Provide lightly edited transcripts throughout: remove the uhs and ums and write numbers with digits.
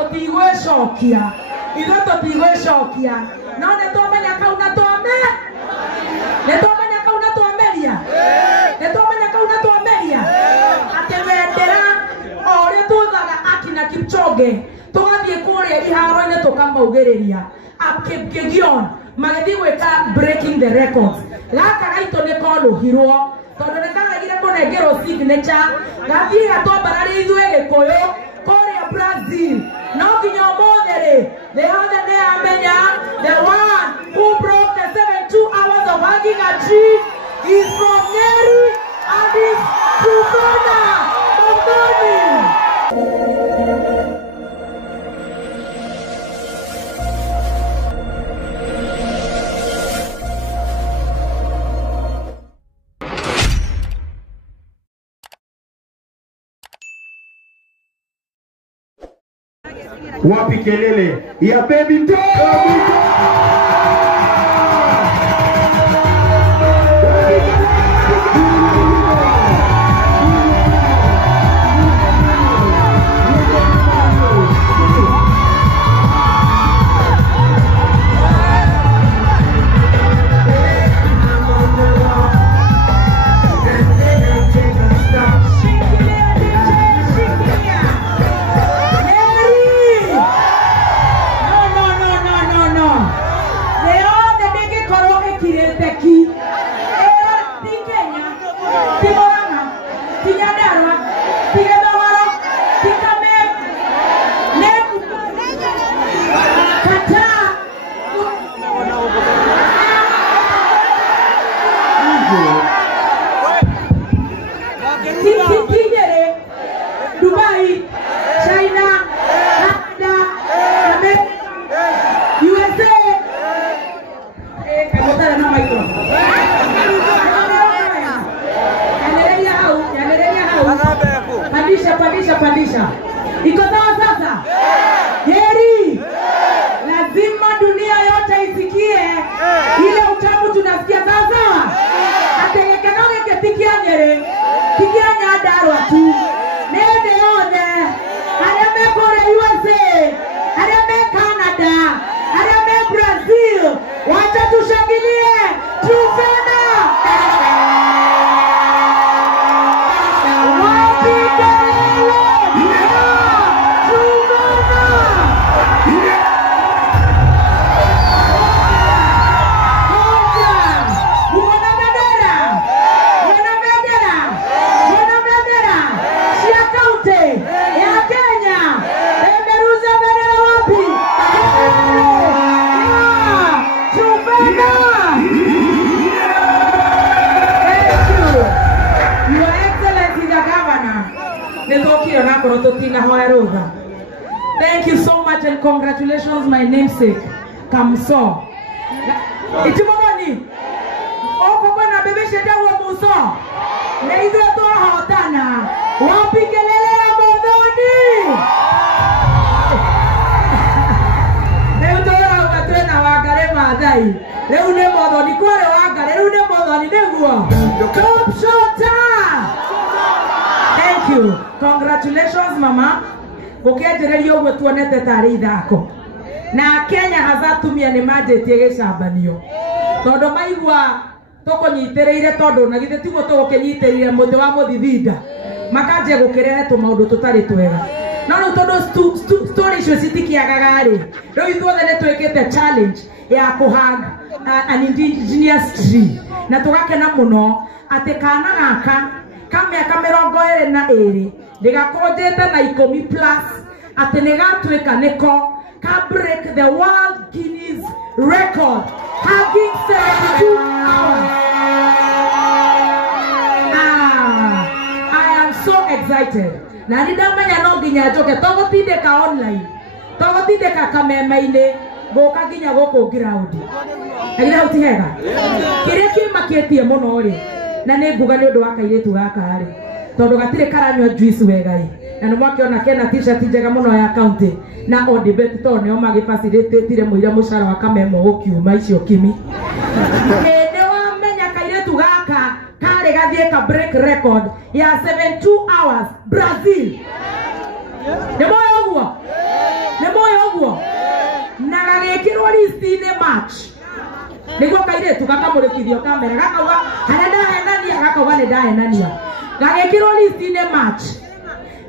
totigwe shokia ido totigwe shokia no ne to menya kauna to ame ne to menya kauna to ameria ne to menya kauna to ameria atewendera ore tuzaga akina Kipchoge tugathie kuria iharo-ine tukamaugereria Kipkegion magathi gwika breaking the records gaka gaito ne konuhirwo tondu nekaragire kunengerwo signature gathie gatombarari ithue Gikuyu kuria Brazil no nginya mothere the other day amenya the one who broke the 72 hours of hugging a tree is from Nyeri and is Truvena Muthoni. Wapi kelele ya baby doll? Dubai, China, Canada, USA. Pandisha. Iko sawa sasa? Heri. Lazima dunia yote isikie ile utamu tunasikia sasa. Ategekanoge ketikia Nyeri. Tikia Nyandarua tu. Nende yone. Areme kore USA. Areme Canada. Areme Brazil. Wacha tushangilie. Truvena. Thank you so much and congratulations, my namesake, Kamso. Itimoni. Oko na bebe sheda wa Muso. Neizo to hotana. Wapi kelele ya Muthoni. Leo toa ukatwena wagare madai. Leo ne Muthoni kware wagare, leo ne Muthoni neguo. Top shota. Thank you. Congratulations, Mama. Gukiendereria uguo tuonete tari ithako. Na Kenya hazatumia ni majetie gicambanio. Tondu maigua tukunyitiriire tondu na githe tiguo tugukinyitiriire muthi wa muthithinda. Makanje gukirehe tu maundu tutari twega. No no tondu story icio citikiagaga ri. Riu ithuothe ni twikite challenge ya kuhang an indigenous tree. Na tugakena muno ati kana gaka kamĩaka 22 ndigakonjete na 10 plus ati nigatwika niko ka break the world Guinness record hugging 72 hours. I am so excited. Na ndamenya no nginya njoke togutindika online togutindika kameme-ini goka nginya guku ground ground hega kiria kimakitie muno ri na ne nguga ni undu wa kairetu gaka ri tondu gatire karanywa juice wega i na no mwakiona kena t-shirt njega muno ya county na odibet to ne o magifacilitatire muira mucara wa kamemo gukiuma icio kimi ende wa menya kairetu gaka kare gathie ka break record ya 72 hours Brazil ne moyo uguo list in March. Niguo kairetu gakamurikithio kamera gakauga harenda henania gakauga ne ndahenania. Gagekirwo list in March.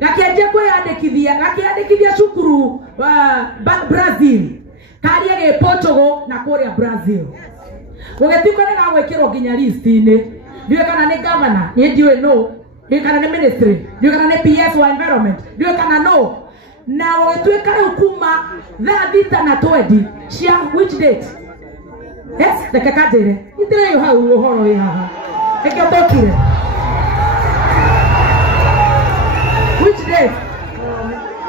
Gakianjia kwiyandikithia cukuru Brazil. Karia ge Portugal na Korea Brazil. Gugituko ni gagwikirwo nginya list in. Ndiwe kana ni governor, ni ndiwe no. Ndiwe kana ni ministry, ndiwe kana ni PS wa environment. Ndiwe kana no. Na wetweka hukuma thita na 20 cia which date? Yes, the kakajere. Itire yo hau uhoro wi haha. Ekyo tokire. Which date?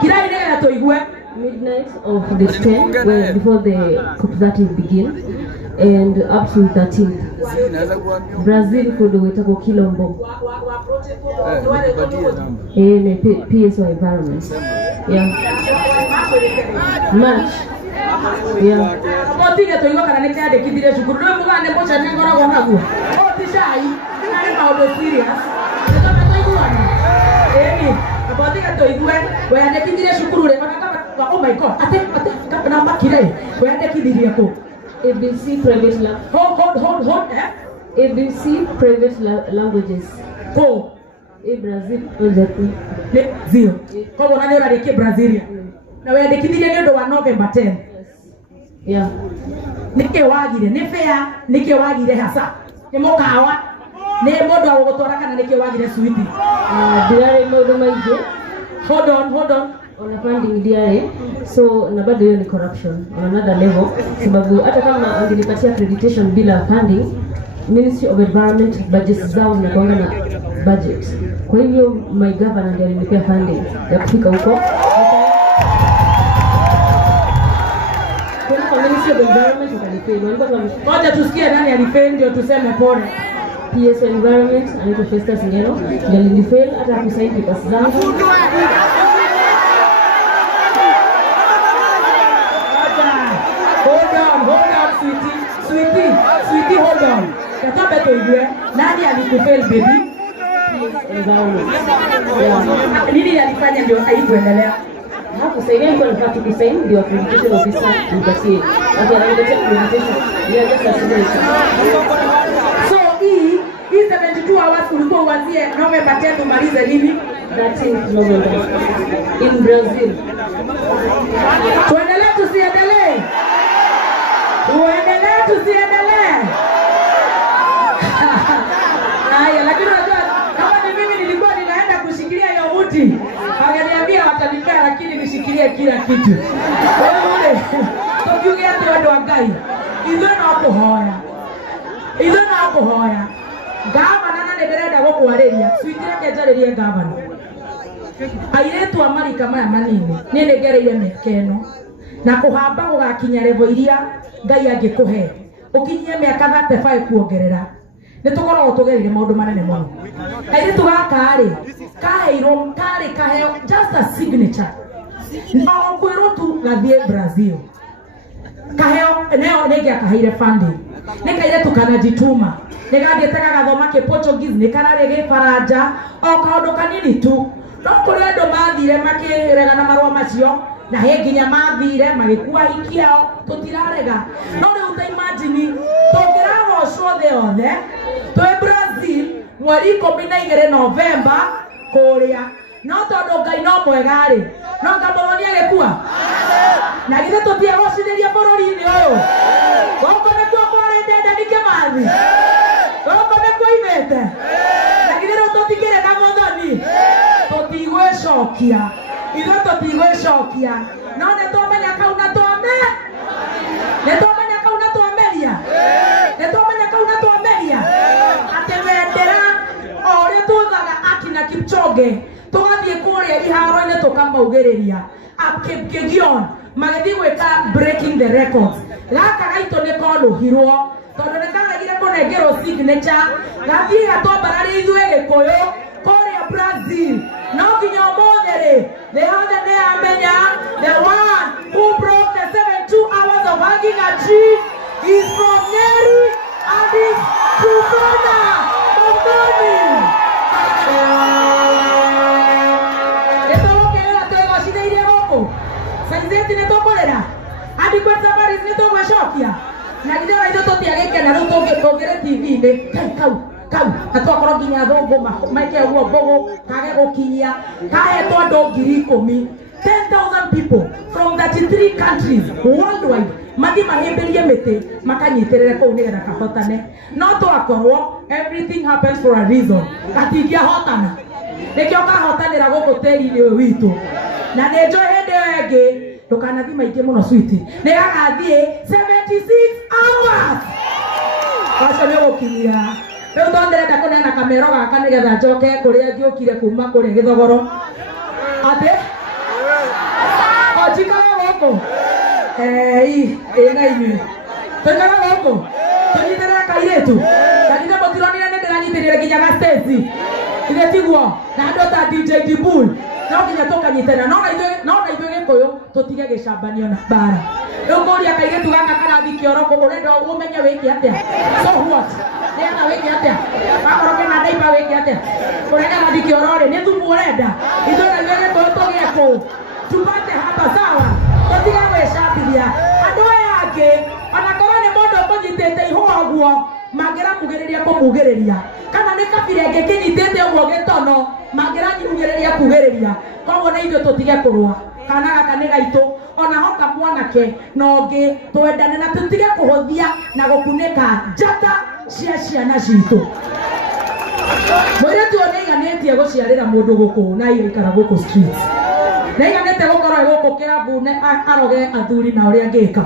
Kira ine ya toigwe midnight of the 10th, where before the COP30 begin, and up to 13th. Brazil kuduwetako Kilombo. PS wa environment. Yeah. March. Yeah. Otige toigwa kana nekade kidire shukuru. Ndio mugane mocha nengora wanagu. Otishai. Nani maodo serious. Ndio mtaiguana. Otige toigwe wende kidire shukuru le kama oh my god. Ate kama makire. Wende kidire ko. ABC private hold ABC private languages. Ko Brazil zero. Kwa wana ndio radi Brazilia. Na wewe ndikithirie ni ndo wa November 10. Yeah. Nike wagire ni fair, nike wagire hasa. Ni mukawa. Ni mundu agutwara kana nike wagire sweetie. Diare mundu maige. Hold on. On a funding DRA, so na bado hiyo ni corruption on another level, sababu hata kama angelipatia accreditation bila funding, Ministry of Environment budget zao zinakuanga na budget. Kwa hivyo my governor ndiye alinipea funding ya kufika huko. Kwa Ministry of Environment ukanipea. Ngoja tusikie nani alifail ndio tuseme pole. PS Environment anaitwa Festus Ngeno, ndiye alinifail hata kusaini papers zangu. Sweetie, hold on. Katabe toigwe, nani alikufail baby? Environment. Yeah. Nini alifanya ndio haikuendelea? Hakusaidia kwa nafasi kusaini ndio accreditation officer nikasie. Akaniletea accreditation. Yeah, just a signature. So hii 72 hours ulikuwa uanzie November 10 umalize lini? 13th November in Brazil. Tuendelee tusiendelee? Tuendelee tusiendelee? Haya, lakini unajua kama ni mimi nilikuwa ninaenda kushikilia hiyo uti. Wangeniambia watanipea lakini nishikilie kila kitu. Wewe tokiuge ati watu wangai. Ithuĩ no kũhoya. Gavana na nĩndĩrenda gũkwarĩria. Switire kenjarĩrie gavana. Airetu a marika maya manini nĩ nĩngereire mĩaka ĩno. Na kũhamba gũgakinya level iria Ngai angĩkũhe. Ũkinyie mĩaka 35 kuongerera. Nĩtũkoragwo tũgereire maũndũ manene mũno. Airetu gaka rĩ kaheirwo kaheo just a signature. No kwĩrwo tu gathiĩ Brazil. Kaheo neo nĩngĩakaheire funding. Nĩkaire tukanajituma. Nĩgathiĩte gagathoma kĩ Portuguese nĩkararĩ gĩfaranja o kaũndũ kanini tu. No kũrĩ andũ mathire makĩregana marũa macio na he nginya mathire magĩkua ikiao tũtirarega. No rĩu ta imagine tũngĩragocwo thĩ yothe twĩ Brazil mweri 12 November kũrĩa. No tondũ Ngai no mwega-rĩ no ngamũhonia gĩkua. Na githĩ tũtiegocithĩria bũrũri-inĩ ũyũ. Gũkũ nĩkuo kwarĩte Dedan Kimathi. Gũkũ nĩkuo imĩte. Na githĩ rĩu tũtikĩrĩ na mũthoni. Tũtigwĩcokia. Ithuĩ tũtigwĩcokia. No nĩtũmenya kau na twame. Nĩtũmenya kau na twameria. Nĩtũmenya kau na twameria. Atĩ wendera o ũrĩa tũthaga akina Kipchoge. Tũgathiĩ kũrĩa iharo-inĩ tũkamaugĩrĩria. Kipkelion magĩthiĩ gwĩka breaking the records. Gaka gaitũ nĩkonũhirwo tondũ nĩkaregire kũnengerwo signature. Gathiĩ gatombararĩ ithuĩ Gĩkũyũ kũrĩa Brazil. No nginya ũmũthĩ-rĩ thĩ yothe nĩyamenya the one who broke the 72 hours of hugging a tree is from Nyeri and is Susana Muthoni. Nĩtũgũkĩrĩra twĩgocithĩirie gũkũ. Saizeti nĩtũkũrĩra. adi kwa safari ni to gwashokia na githera itho totiagike na ruto ngitongere TV ni kau atwa nginya thongo maike ugo bogo kage gukinyia kahetwo andu 10,000 10,000 people from 33 countries worldwide magi mahimbirie miti makanyiterere kou nigetha kahotane no twakorwo everything happens for a reason katingia hotana nikio kahotanira guku teri-ini uyu witu na ni njo hindi iyo ingi ndukanathi maingi muno sweet ni gagathie 76 hours acio ni gukinyia riu ndonderenda kunena kamero gaka nigetha njoke kuria ngiukire kuma kuria Githogoro ati ojikaga guku ina inyui tuikara guku tunyiterera kairitu kanithe mutironire ni ndiranyitirire nginya gasteci ithe tiguo na andu ta DJ Dibul no nginya tukanyitana no na ithuĩ Gĩkũyũ tutige gĩcambanio na bara rĩu kũria kairitu gaka karathi kĩoro ũrenda ũmenye wĩke atĩa so what nĩgetha wĩke atĩa wakorwo kena ndaiba wĩke atĩa ũrenda gathi kĩoro rĩ nĩ thumu ũrenda ithuĩ na ithuĩ Gĩkũyũ tũgĩe kũ tupate hapa sawa tutige gwĩcambithia andũ aya angĩ onakorwo nĩ mũndũ ũkũnyitĩte ihũa ũguo mangĩramugĩrĩria kũmugĩrĩria kana nĩ kabira ĩngĩ kĩnyitĩte ũguo gĩtono mangĩramugĩrĩria kugĩrĩria koguo na ithuĩ tũtige kũrũa kana gaka nĩ gaitũ ona hoka mwanake na ũngĩ twendane na tũtige kũhũthia na gũkunĩka njata cia ciana citũ mũirĩtu ũyũ nĩaiganĩtie gũciarĩra mũndũ gũkũ na aikara gũkũ street nĩaiganĩte gũkorwo gũkũ kĩrabu aroge athuri na ũrĩa angĩka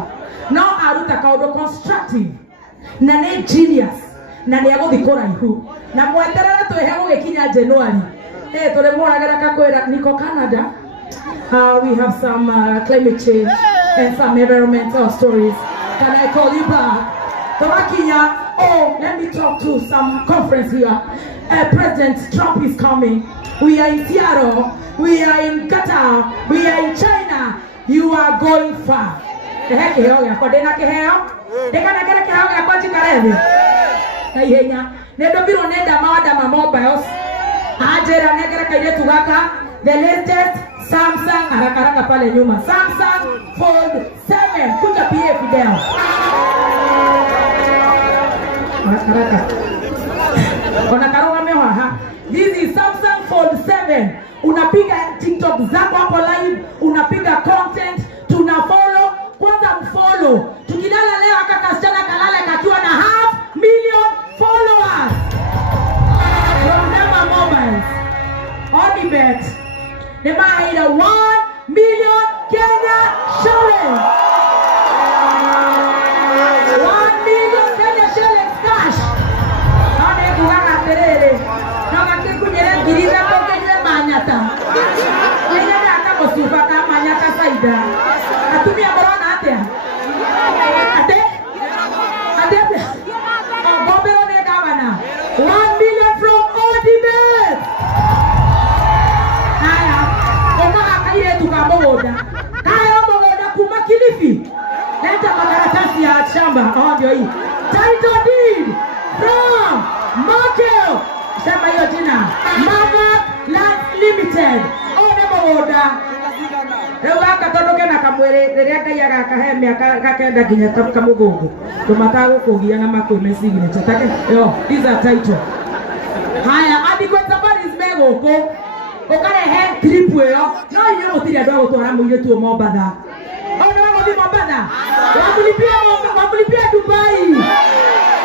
no aruta kaũndũ constructive na nĩ genius na nĩ agũthi kũraihu na mweterere twĩhe gũgĩkinya January tũrĩ moragĩra kakwĩra niko Canada we have some climate change and some environmental stories. Can I call you back? Tawakinya, oh, let me talk to some conference here. President Trump is coming. We are in Seattle. We are in Qatar. We are in China. You are going far. The latest Samsung haraka pale nyuma Samsung Fold 7 kuja pia video haraka ona karoga mehoha. This is Samsung Fold 7 unapiga TikTok zako hapo live unapiga content tunafollow kwanza mfollow tukilala leo akakasichana kalala kakiwa na 500,000 followers from Nema Mobiles on the bet. They made a 1 million Kenya shillings. 1 million Kenya shillings cash. Now they go out there. Now I can put your giriza pocket manyata. Kenya na kama supa manyata saida. Atumi aborona atia. Ate. Oh, Bombero ne governor. 1 million from all the men. Kaya mboga kuma Kilifi. Leta makaratasi ya shamba. Ndio hii. Title deed from Markel. Shamba hiyo jina. Mama Land Limited. One mboga. Leo akatodoke na kamwere rĩrĩa Ngai agakahe mĩaka gakenda nginya kamugongo. Tumataga kugia na makwĩme signature. Take yo, these are title. Haya, adikwa safari zimegoko. Ukarehe trip weyo no inyo mutiri andu agutwara muiretu Mombatha ono wagothi Mombatha wakulipia Dubai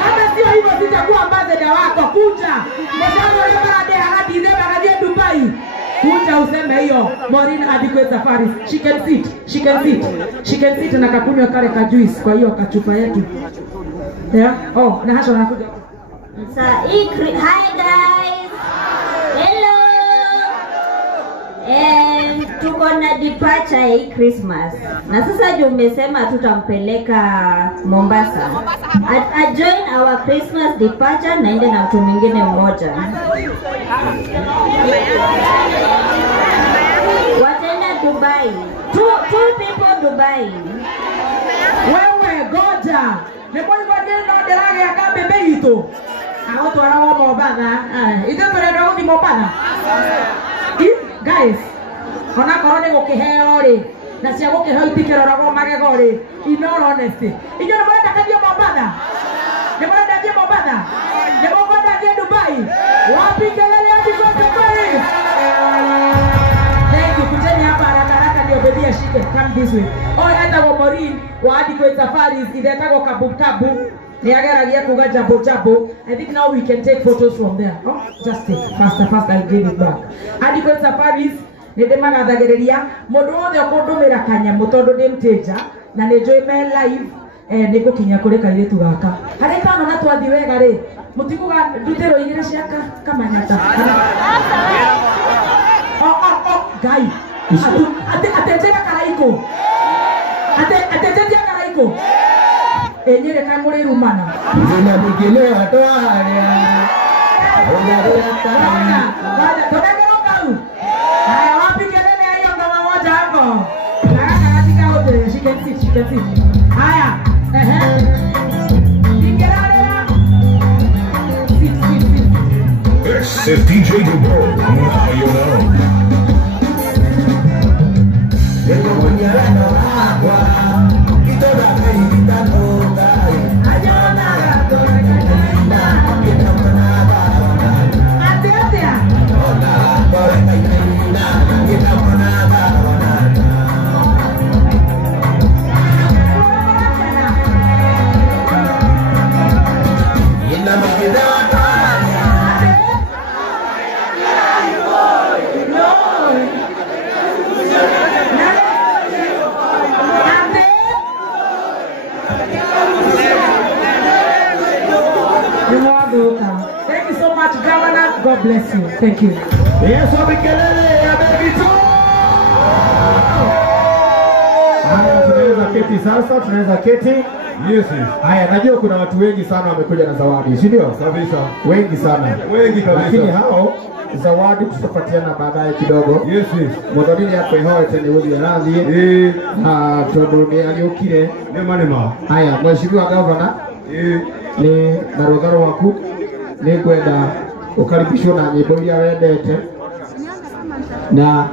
hata sio hivyo sitakuwa ambassador wako kuja mshauri wale barade hadi bagaje Dubai kuja useme hiyo Maureen Adequate Safaris she can sit na kakunywa kale ka juice kwa hiyo kachupa yetu yeah oh na hasho nakuja hi guys hello tuko na departure hii Christmas. Na sasa juu umesema tutampeleka Mombasa. Join our Christmas departure na ende na mtu mwingine mmoja. Wataenda Dubai. Two people Dubai. Wewe goja. Neponi kwa deno derage ya kabebe hito. Watu wanawa Mombatha. Ito tunaenda uthi Mombatha. Guys, ona korone gukiheo ri na cia gũkĩheo itikĩroragwo magego-rĩ, in all honesty. Inyuĩ nĩ mũrenda kanjie Mombatha? Nĩ mũrenda thiĩ Mombatha? Nĩ mũkwenda thiĩ Dubai? Wapi kelele hadi kwa safari? Thank you. Kujeni hapa haraka ndio baby ashike. Come this way. Oh, etagwo Maureen wa hadi kwa safaris, etagwo Kabukabu. Niageragia kuga jabo. I think now we can take photos from there. Oh, just take faster. I'll give it back. Hadi kwa safaris nĩndĩmagathagĩrĩria mũndũ wothe ũkũndũmĩra kanyamũ tondũ ndĩ mteja na nĩnjũĩ me live nĩngũkinya kũrĩ kairĩtu gaka. Harĩ kanona twathi wega-rĩ, mũtikuga ndutĩrwo igĩrĩ cia kamanyata. Ngai atenjega karaiko atenjetia karaiko enyere kai mũrĩrumana Zina migile watoaria tondegero kau. Haya, wapi kelele hiyo ngoma moja hapo? Haraka katika hotel, she can sit. Haya, Ingerarea. Sit. This is DJ Dubo. Now you know. Thank you so much, Governor. God bless you. Thank you. Yes, wapikelele ya baby to. Haya, tunaweza keti sasa, tunaweza keti. Yes. Haya, najua kuna watu wengi sana wamekuja na zawadi, si ndio? Kabisa. Wengi sana. Wengi kabisa. Lakini hao zawadi tutapatiana baadaye kidogo. Yes. Mwadhani yako hao tena udi radhi. Na tuondoke aliokire. Nema. Haya, mheshimiwa governor. Ni na rugaro waku ni kwenda ukaribishwa na nyimbo iria wendete na